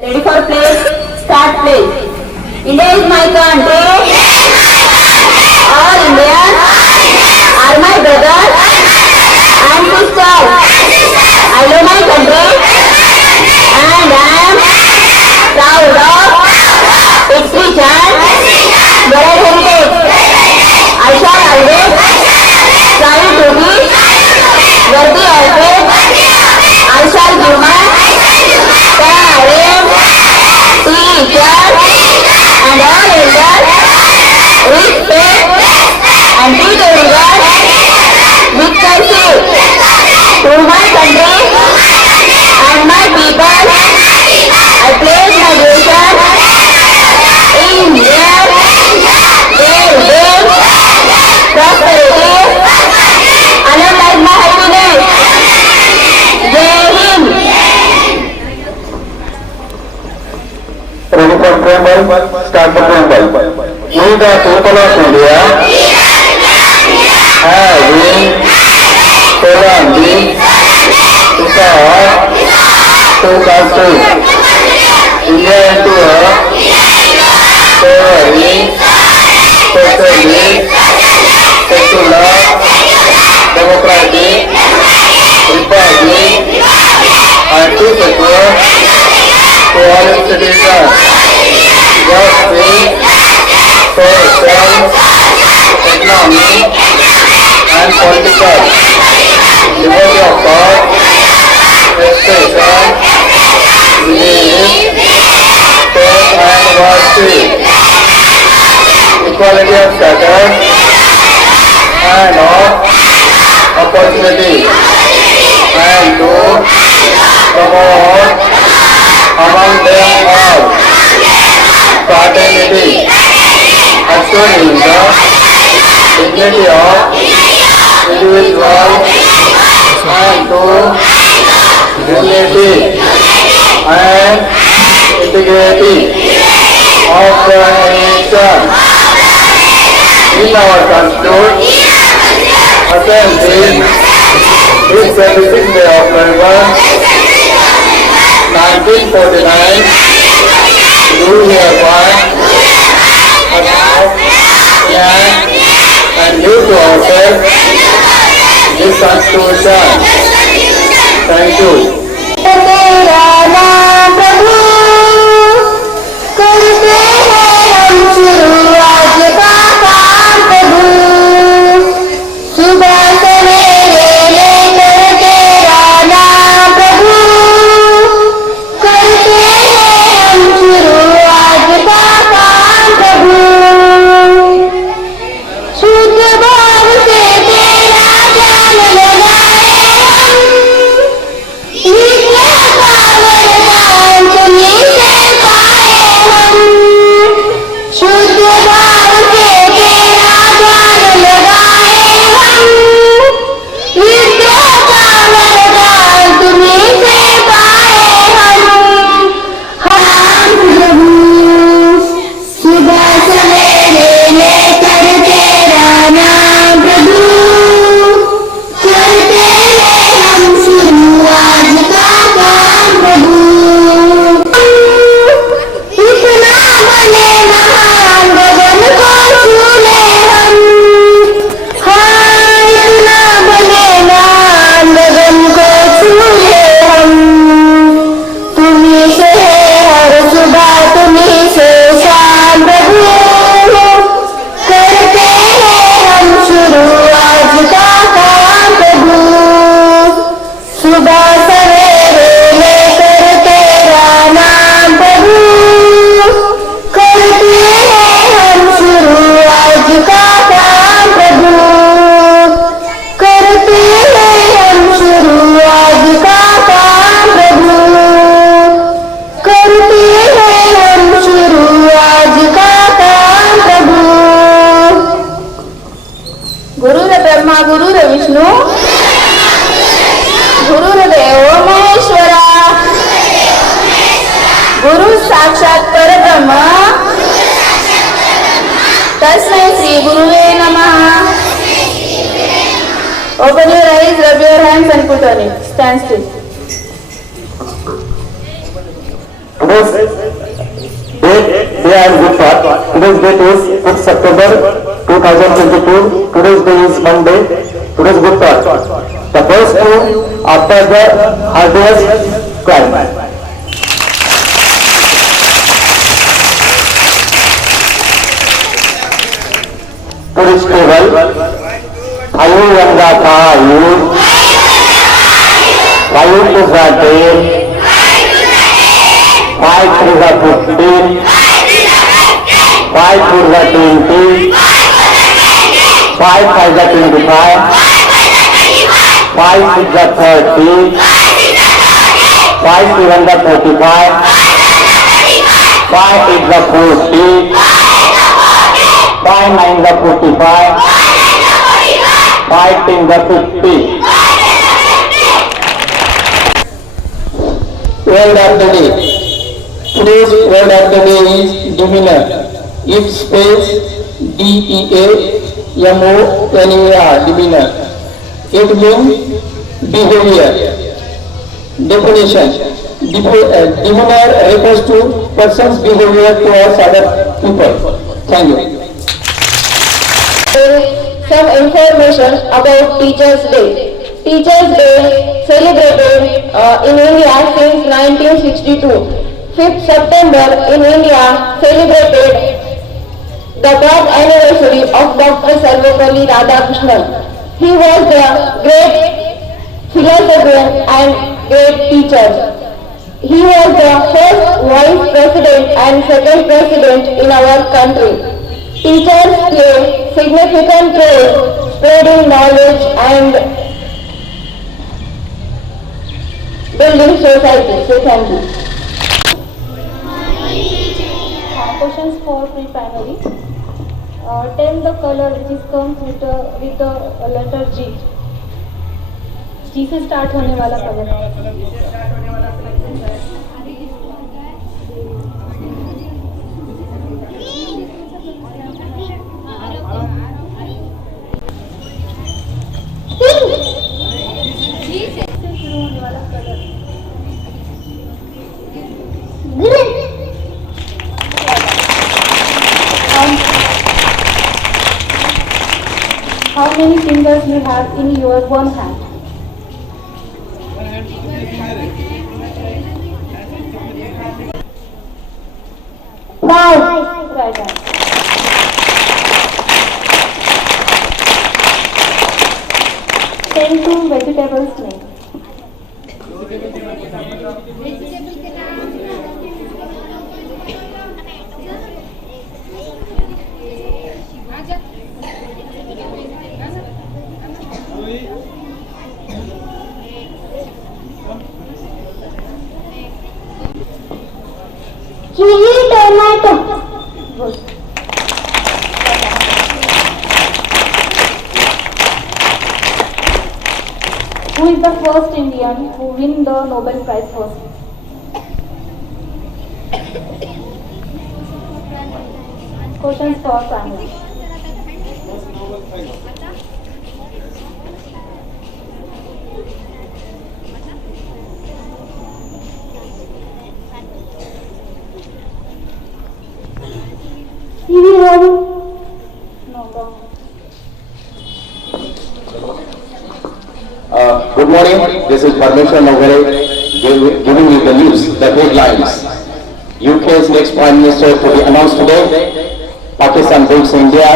Ready for play? Start play. India is my country. All Indians are my brothers and sisters. I love my country and I am proud of its rich and varied heritage. I shall always strive to be worthy of it. I shall give my parents, teachers and all elders respect and treat everyone with courtesy. To my country and my people, I pledge my devotion in their well-being, prosperity, and like my happiness. Jai Hind. Ready for preamble? Start the preamble. We the people of India have been sovereignly to serve two countries, India and sovereign, socialist, secular, democratic, republic, and to secure to all its citizens justice, social, economic, and political liberty of thought, expression, belief, faith and worship, equality of status and of opportunity, and to promote among them all fraternity, assuring the dignity of individual and to unity and integrity of the nation. In our constitution, Assembly is 26th day of November 1949, do hereby adopt and give to ourselves this constitution. Thank you. साक्षात परब्रह्म तस्मै श्री गुरुवे नमः. Open your eyes, rub your hands and put on it. Stand still. Today's day and good thought. Today's date is 5th September 2022. Today's day is Monday. Today's good thought. The first two after the hardest climb. Tourist table. Ayu Yanga Kayu. Ayu to the day. 5 to the 15. 5 to the 20. 5 to the 25. 5 to the 30. 5 to the 35. 5 to the 40. 5 9 the 45. 5 10 the 50. Word of the day. Today's word of the day is demeanor. It spells D-E-A-M-O-N-E-R, demeanor. It means behavior. Definition. Demeanor refers to person's behavior towards other people. Thank you. Some information about Teachers Day. Teachers Day celebrated in India since 1962. 5th September in India celebrated the birth anniversary of Dr. Sarvepalli Radhakrishnan. He was a great philosopher and great teacher. He was the first vice president and second president in our country. Teachers play significant role spreading knowledge and building society. So thank you. Questions for pre-primary. Tell the color which is comes with the letter G. G से start होने वाला colour. How many fingers you have in your one hand? Five. Right hand. Tell two vegetables name. Chili tomato. Good. Who is the first Indian who win the Nobel Prize first? Questions for primary. No, wrong. Good morning. This is Parmeshwar Nogare giving you the news, the headlines. UK's next Prime Minister to be announced today. Pakistan beats India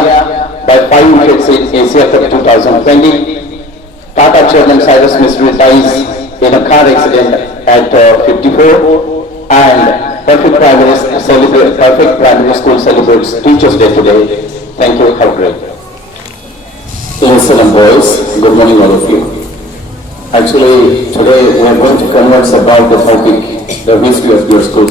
by 5 wickets in Asia Cup 2020. Tata Chairman Cyrus Mistry dies in a car accident at 54. And Perfect Primary School celebrates Teachers Day today. Thank you. Have a great day. Excellent boys. Good morning all of you. Actually, today we are going to converse about the topic, the history of your school.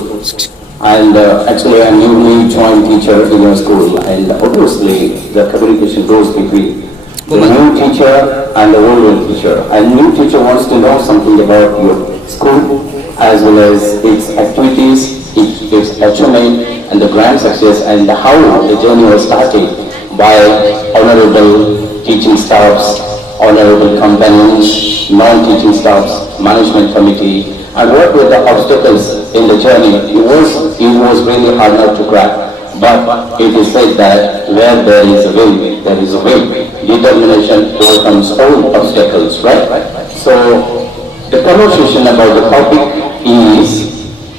And actually, I am newly joined teacher in your school, and obviously the communication goes between the new teacher and the old teacher. And new teacher wants to know something about your school, as well as its activities, its achievement, and the grand success, and how the journey was started by honorable teaching staffs, honorable companions, non-teaching staffs, management committee, and what were the obstacles in the journey. It was really hard not to crack. But it is said that where there is a will, there is a way. Determination overcomes all obstacles, right? So the conversation about the topic is,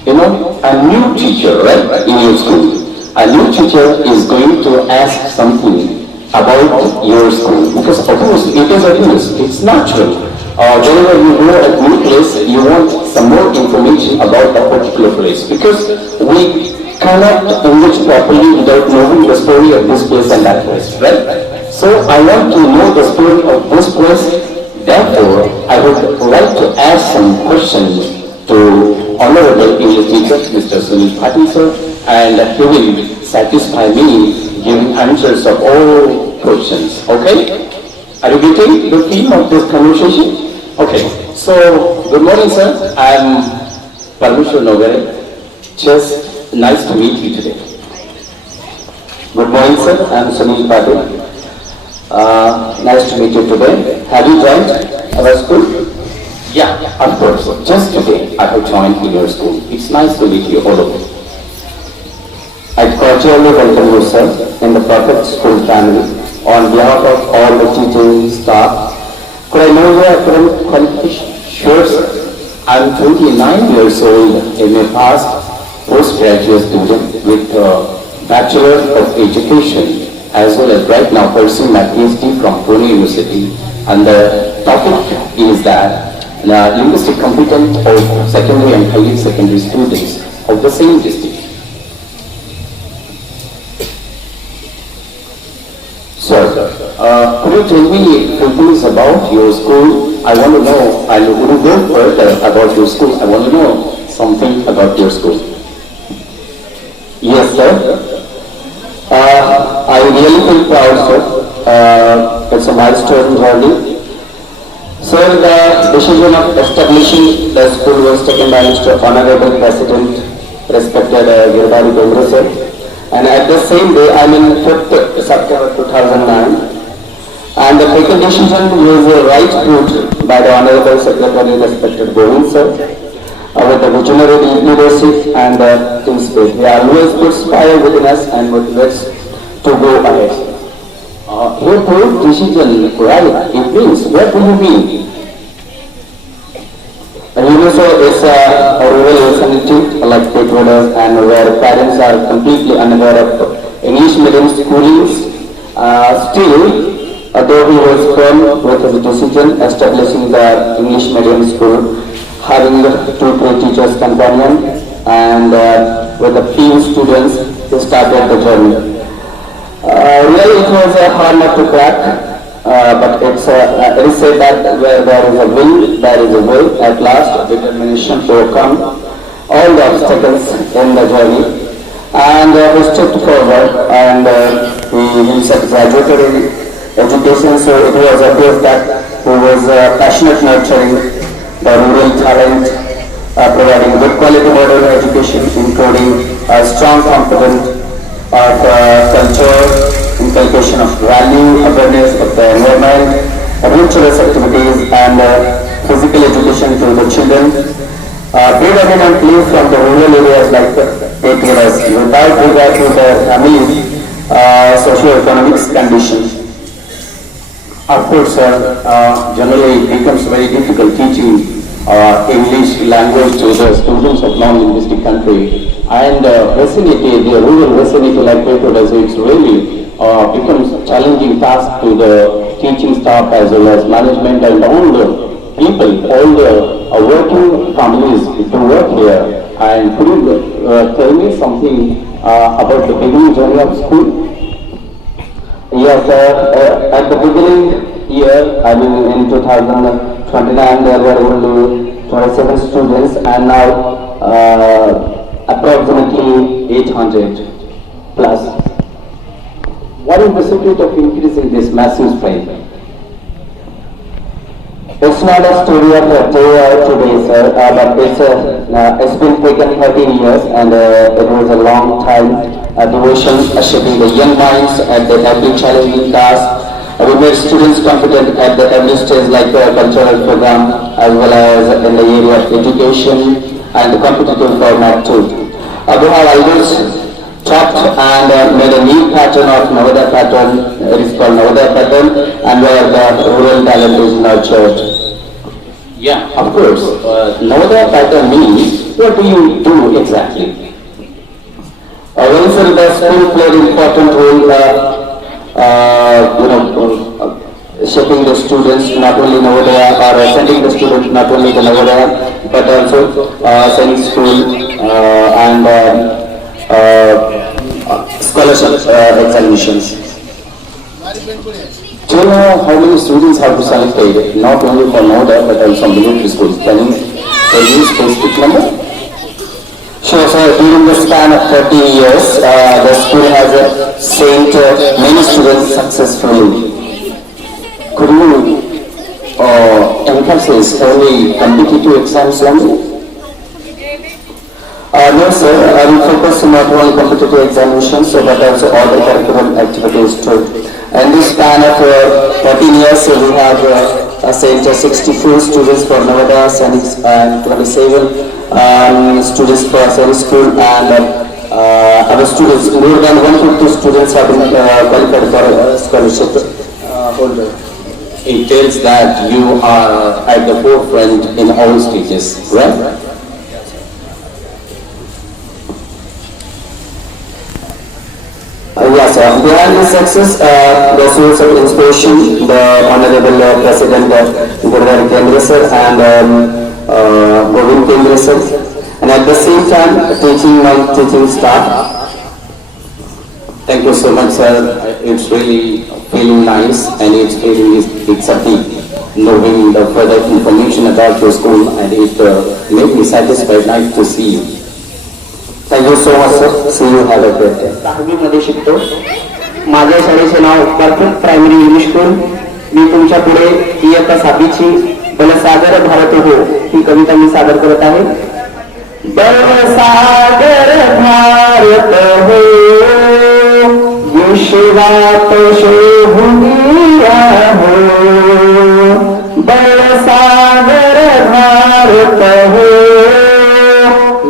a new teacher, right, in your school. A new teacher is going to ask something about your school, because of course it is obvious, it's natural. Whenever you go at new place, you want some more information about that particular place, because we cannot enrich properly without knowing the story of this place and that place, right? So I want to know the story of this place. Therefore, I would like to ask some questions to Honorable English teacher, Mr. Sunil Patil sir, and he will satisfy me giving answers of all questions. Okay? Are you getting the theme of this conversation? Okay. So, good morning, sir. I am Parmeshwar Nogare. Just nice to meet you today. Good morning, sir. I am Sunil Patil. Nice to meet you today. Have you joined our school? Yeah, of course. Just today I have joined in your school. It's nice to meet you all of you. I cordially welcome you, sir, in the perfect school family. On behalf of all the teaching staff, could I know your academic qualification? Sure, sir. I'm 29 years old, MA passed, postgraduate student with a Bachelor of Education, as well as right now pursuing my PhD from Pune University. And the topic is that linguistic competence of secondary and higher secondary students of the same district. Sir, could you tell me a few things about your school? I want to know, and would you go further about your school? I want to know something about your school. Yes, sir. I really feel proud, sir. It's a milestone journey. Sir, the decision of establishing the school was taken by Mr. Honorable President, respected Girdhari Dongre, sir. And at the same day, I mean 5th September 2009, and the taken decision was right put by the Honorable Secretary, respected Govind, sir, with the visionary leadership and team spirit. He always puts fire within us and motivates to go ahead. He put decision right. It means, what do you mean? And you know, sir, it's a rural vicinity like Pethwadaj, and where parents are completely unaware of English medium schoolings. Still, though he was firm with his decision establishing the English medium school, having 2-3 teachers companion, and with the few students, he started the journey. Really, it was a hard nut to crack. But it is said that where there is a will, there is a way. At last, determination to overcome all the obstacles in the journey. And we stepped forward, and he himself graduated in education, so it was obvious that he was passionate nurturing the rural talent, providing good quality modern education, including a strong component of culture, inculcation of value, awareness of the environment, adventurous activities, and physical education to the children, predominantly from the rural areas like Pethwadaj, without regard to their families' socio-economic conditions. Of course, generally it becomes very difficult teaching English language to the students of non-linguistic country, and vicinity, the rural vicinity like Pethwadaj, it's really becomes a challenging task to the teaching staff as well as management and all the people, all the working families to work here. And could you tell me something about the beginning journey of school? Yes, at the beginning year, I mean in 2029, there were only 27 students, and now approximately 800 plus. What is the secret of increasing this massive strength? It's not a story of a day or today, sir, but it's been taken 13 years, and it was a long time devotion, shaping the young minds at the every challenging task, We made students competent at the every stage like the cultural program as well as in the area of education and the competitive format too. We have always taught and made a new pattern of Navodaya pattern. It is called Navodaya pattern, and where the rural talent is nurtured. Yeah, of course. Navodaya pattern means what do you do exactly? Well, sir, the school played important role. Shaping the students not only Navodaya or sending the students not only to Navodaya but also sending school and scholarship examinations. Do you know how many students have been selected not only for Navodaya but also military schools? Can you tell me specific number? Sure, sir. During the span of 30 years, the school has sent many students successfully. Could you emphasize only competitive exams only? No, sir. I will focus not only competitive examinations, but also other curriculum activities too. In this span of 13 years, we have sent 64 students for Navodaya and 27 students for Sainik School, and our students, more than 150 students have been qualified for scholarship holder. It tells that you are at the forefront in all stages, right? Yes, behind this success, the source of inspiration, the Honorable President Gurudhar Kendra sir and Govind Kendra sir, and at the same time teaching my teaching staff. Thank you so much, sir. It's really feeling nice, and it's a peak knowing the further information about your school, and it made me satisfied. Nice to see you. Thank you so much, sir. See you. Have a great day. 10वी मध्ये शिकतो. माझ्या शाळेचे नाव perfect primary English school. मी तुमच्या पुढे इयत्ता 7वीची बलसागर भारत हो ही कविता मी सादर करत आहे. बलसागर भारत हो विश्वात शोभुनिया हो. बलसागर भारत हो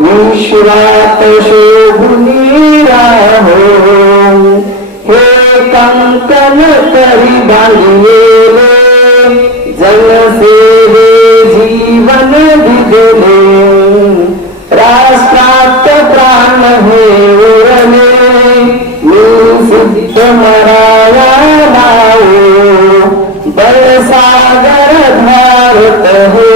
विश्वात शोभुनिया हो. हे कंकण करी बांधिले जनसेवे जीवन दिले. राष्ट्रात प्राण हे उरले मी सिद्ध मराया लावो. बलसागर भारत हो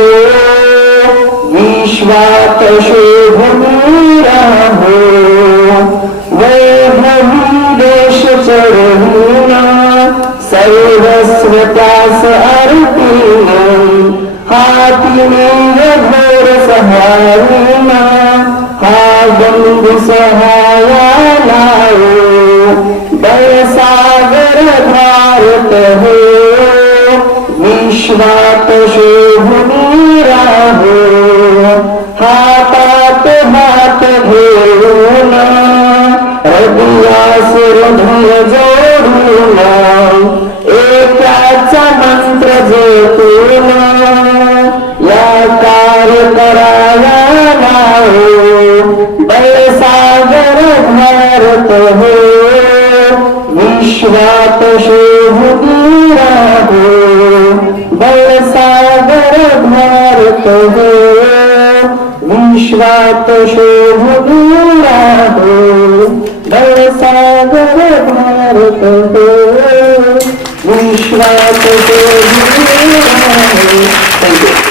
विश्वात शोभनीया हो. वैभवी देश चरहून सर्वस्व त्यास अर्पीन. हाती घोर सहारून हा बंधु सहाया लावो. बलसागर भारत हो विश्वात शोभनीया हो. हातात हात घेऊन हृदयास हृदय जोडून एकाचा मंत्र जपून या कार्य कराया लावो. बलसागर भारत हो विश्वात शोभनीया हो. बलसागर भारत हो विश्वात शोभनीया हो. बलसागर भारत हो विश्वात शोभनीया हो. थँक्यू.